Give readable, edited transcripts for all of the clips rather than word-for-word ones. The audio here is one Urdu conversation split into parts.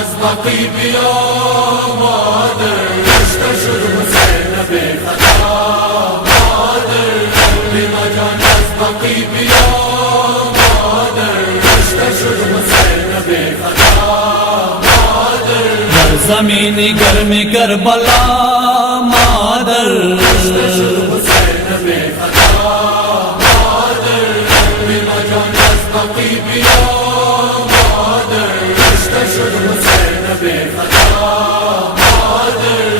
أزبقي بيا مادر استشهد حسين بخطا مادر لما جان أزبقي بيا مادر استشهد حسين بخطا مادر زمینی گرمی کربلا مادر استشهد حسين بخطا مادر لما جان أزبقي بيا مادر استشهد حسين بخطا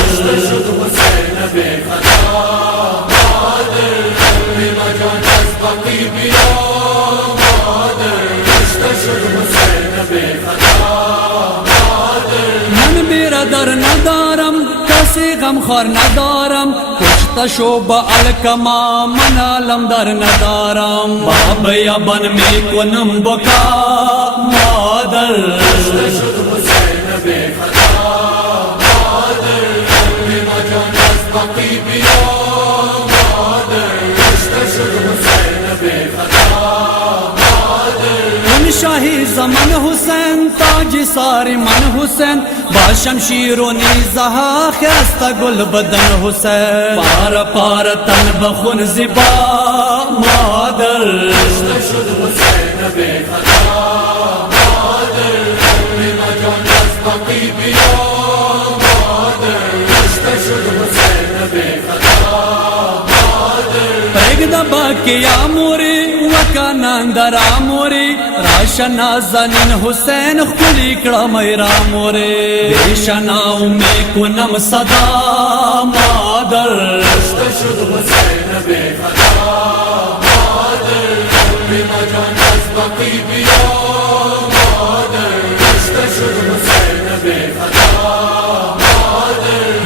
استشهد حسين بخطا مادر لما جان أزبقي بيا مادر استشهد حسين بخطا من برادر ندارم کسی غم خور ندارم کشته شو با الکما من علم در ندارم باب یابان می کنم بکا مادر استشهد حسين بخطا مادر لما جان أزبقي بيا مادر استشهد حسين بخطا من شاهی زمان حسین تاج ساری من حسین با شمشیر و نیزها خسته گل بدن حسین پار پار تن بخون زبا مادر استشهد حسين بخطا مادر لما جان أزبقي بيا مادر استشهد حسين بخطا پیگ دبا کیا موری وکانندر آموری راشنا زنین حسین خلی کڑمی راموری دیشناو میں کنم صدا مادر استشهد حسين بخطا مادر لما جان أزبقي بيا مادر استشهد حسين بخطا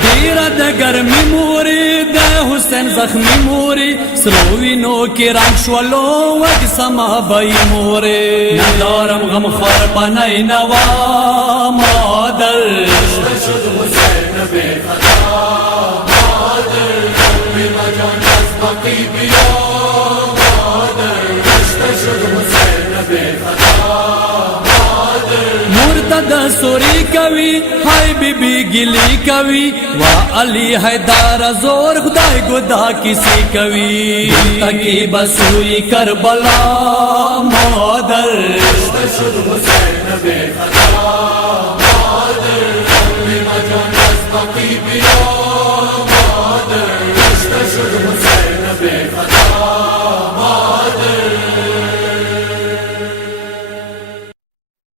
دیر دگر می موری ده حسین زخمی موری سروی نو کی رنگ شولو وگ سما بای موری ندارم غم خور پنای نوا مادر استشهد حسين بخطا مادر لما جان أزبقي بيا مادر استشهد حسين بخطا مرتد سوری کوي هاي بیبی گلی کوي وا علی حیدر زور خدای گدا کسی کوي تکی بسوی کربلا مادر استشهد حسين بخطا مادر لما جان أزبقي بيا